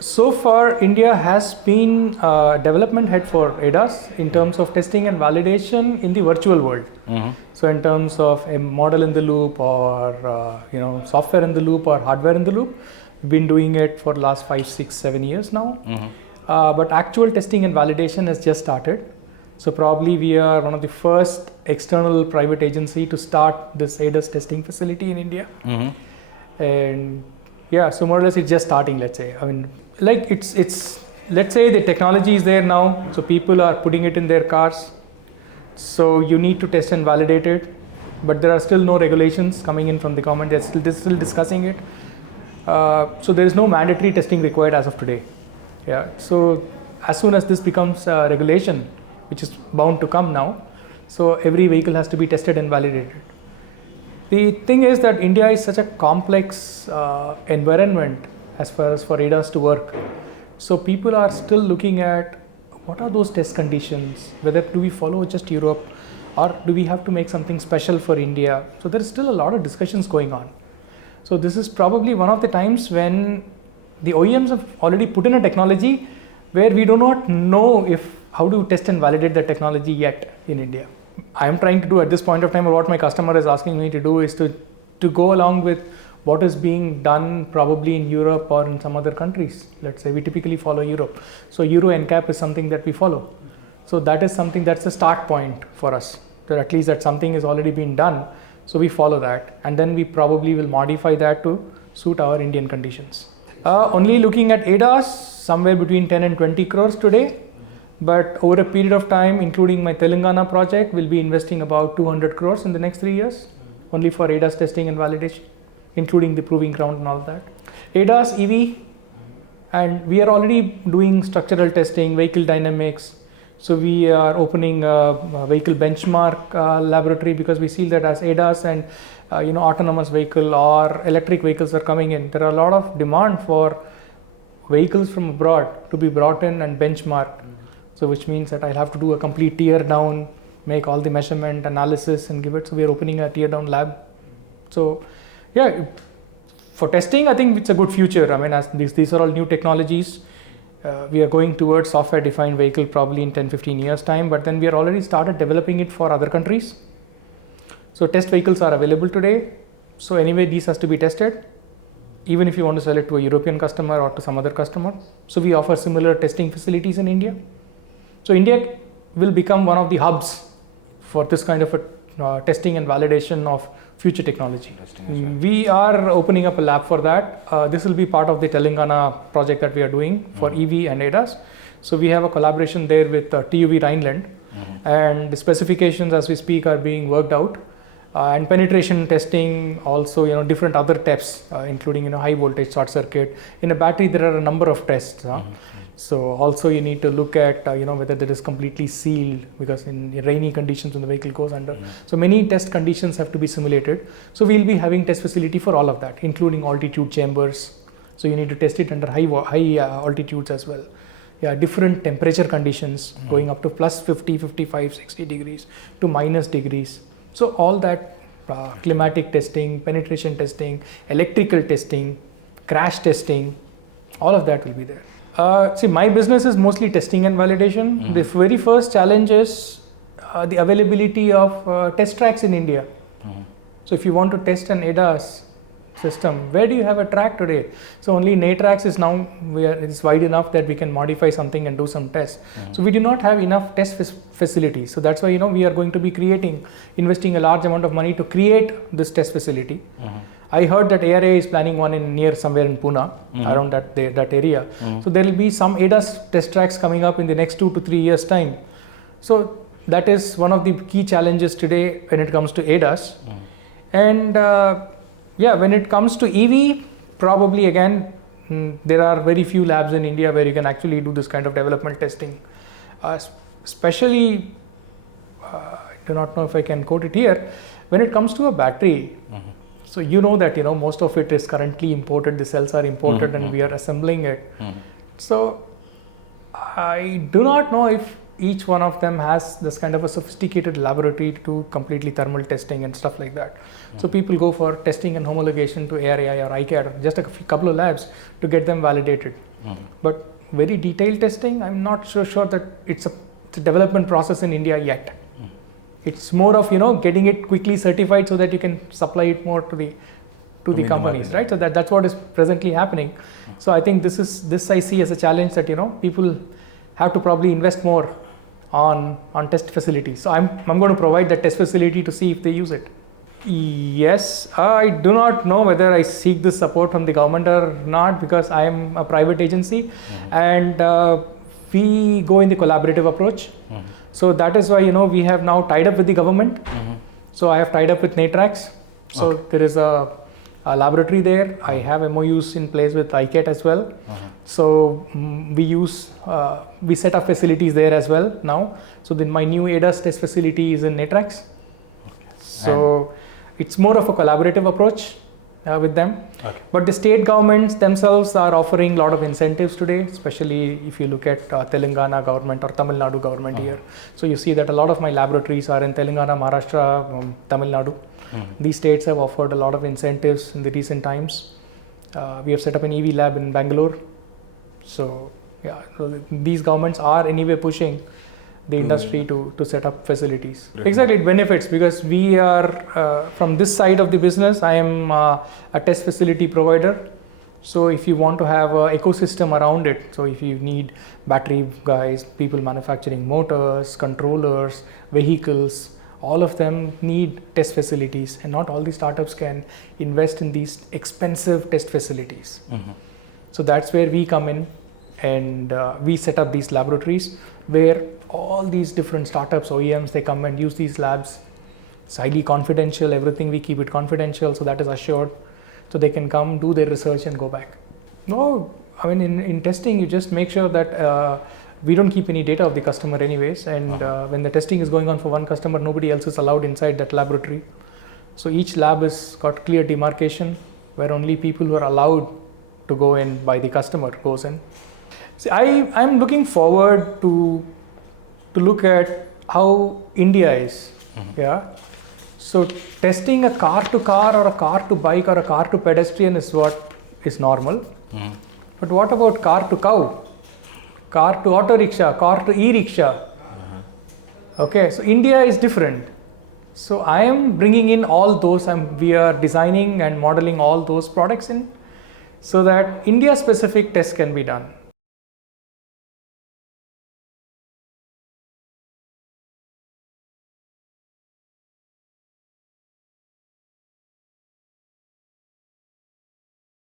So far, India has been development head for ADAS in terms of testing and validation in the virtual world. So in terms of a model in the loop or software in the loop or hardware in the loop, we've been doing it for the last 5, 6, 7 years now. But actual testing and validation has just started. So probably we are one of the first external private agency to start this ADAS testing facility in India. And yeah, so more or less it's just starting, let's say. I mean, like it's let's say the technology is there now, so people are putting it in their cars. So you need to test and validate it, but there are still no regulations coming in from the government. They're still discussing it. So there is no mandatory testing required as of today. Yeah. So as soon as this becomes a regulation, which is bound to come now, so every vehicle has to be tested and validated. The thing is that India is such a complex environment as far as for ADAS to work. So people are still looking at what are those test conditions, whether do we follow just Europe or do we have to make something special for India. So there is still a lot of discussions going on. So this is probably one of the times when the OEMs have already put in a technology where we do not know how to test and validate the technology yet in India. I am trying to do at this point of time, or what my customer is asking me to do, is to go along with what is being done probably in Europe or in some other countries. Let's say we typically follow Europe. So Euro NCAP is something that we follow. So that is something that's a start point for us. That at least that something is already been done. So we follow that, and then we probably will modify that to suit our Indian conditions. Only looking at ADAS, somewhere between 10 and 20 crores today. But over a period of time, including my Telangana project, we'll be investing about 200 crores in the next 3 years, only for ADAS testing and validation, including the proving ground and all that. ADAS, EV, and we are already doing structural testing, vehicle dynamics. So we are opening a vehicle benchmark laboratory, because we see that as ADAS and autonomous vehicle or electric vehicles are coming in, there are a lot of demand for vehicles from abroad to be brought in and benchmarked. So which means that I'll have to do a complete tear down, make all the measurement analysis and give it. So we are opening a tear down lab. So yeah, for testing, I think it's a good future. I mean, as these are all new technologies. We are going towards software defined vehicle probably in 10-15 years time, but then we are already started developing it for other countries. So test vehicles are available today. So anyway, these has to be tested, even if you want to sell it to a European customer or to some other customer. So we offer similar testing facilities in India. So India will become one of the hubs for this kind of a testing and validation of future technology. We are opening up a lab for that. This will be part of the Telangana project that we are doing for EV and ADAS. So we have a collaboration there with TUV Rhineland, and the specifications as we speak are being worked out. And penetration testing, also different other tests, including high voltage short circuit. In a battery, there are a number of tests. So also you need to look at whether that is completely sealed, because in rainy conditions when the vehicle goes under. So many test conditions have to be simulated. So we'll be having test facility for all of that, including altitude chambers. So you need to test it under high altitudes as well. Yeah, different temperature conditions going up to plus 50, 55, 60 degrees to minus degrees. So all that climatic testing, penetration testing, electrical testing, crash testing, all of that will be there. See, my business is mostly testing and validation. The very first challenge is the availability of test tracks in India. So if you want to test an ADAS system, where do you have a track today? So only NATRAX is now, it's wide enough that we can modify something and do some tests. So we do not have enough test facilities. So that's why we are going to be investing a large amount of money to create this test facility. I heard that ARA is planning one near somewhere in Pune, around that area. So there will be some ADAS test tracks coming up in the next 2 to 3 years time. So that is one of the key challenges today when it comes to ADAS. And when it comes to EV, probably again, there are very few labs in India where you can actually do this kind of development testing. Especially, I do not know if I can quote it here, when it comes to a battery. So that most of it is currently imported, the cells are imported and we are assembling it. So I do not know if each one of them has this kind of a sophisticated laboratory to do completely thermal testing and stuff like that. So people go for testing and homologation to ARAI or ICAT, just a couple of labs to get them validated. But very detailed testing, I'm not so sure that it's a development process in India yet. It's more of getting it quickly certified so that you can supply it more to the companies, right? So that's what is presently happening. So I think this I see as a challenge that people have to probably invest more on test facilities. So I'm going to provide that test facility to see if they use it. Yes, I do not know whether I seek this support from the government or not, because I am a private agency, and we go in the collaborative approach. So that is why we have now tied up with the government. So I have tied up with NATRAX. So there is a laboratory there. I have MOUs in place with ICAT as well. So we set up facilities there as well now. So then my new ADAS test facility is in NATRAX. So it's more of a collaborative approach with them. But the state governments themselves are offering a lot of incentives today, especially if you look at Telangana government or Tamil Nadu government here. So you see that a lot of my laboratories are in Telangana, Maharashtra, Tamil Nadu. These states have offered a lot of incentives in the recent times. We have set up an EV lab in Bangalore. So yeah, so these governments are anyway pushing the industry to set up facilities. Exactly, it benefits because we are from this side of the business. I am a test facility provider. So if you want to have an ecosystem around it, so if you need battery guys, people manufacturing motors, controllers, vehicles, all of them need test facilities, and not all the startups can invest in these expensive test facilities. So that's where we come in, and we set up these laboratories where all these different startups, OEMs, they come and use these labs. It's highly confidential, everything we keep it confidential, so that is assured. So they can come, do their research and go back. No, I mean in testing you just make sure that we don't keep any data of the customer anyways, and when the testing is going on for one customer, nobody else is allowed inside that laboratory. So each lab has got clear demarcation where only people who are allowed to go in by the customer goes in. See, I'm looking forward to look at how India is. Yeah. So testing a car to car or a car to bike or a car to pedestrian is what is normal. But what about car to cow? Car to auto rickshaw, car to e-rickshaw. Okay, so India is different. So I am bringing in all those, we are designing and modeling all those products in, so that India specific tests can be done.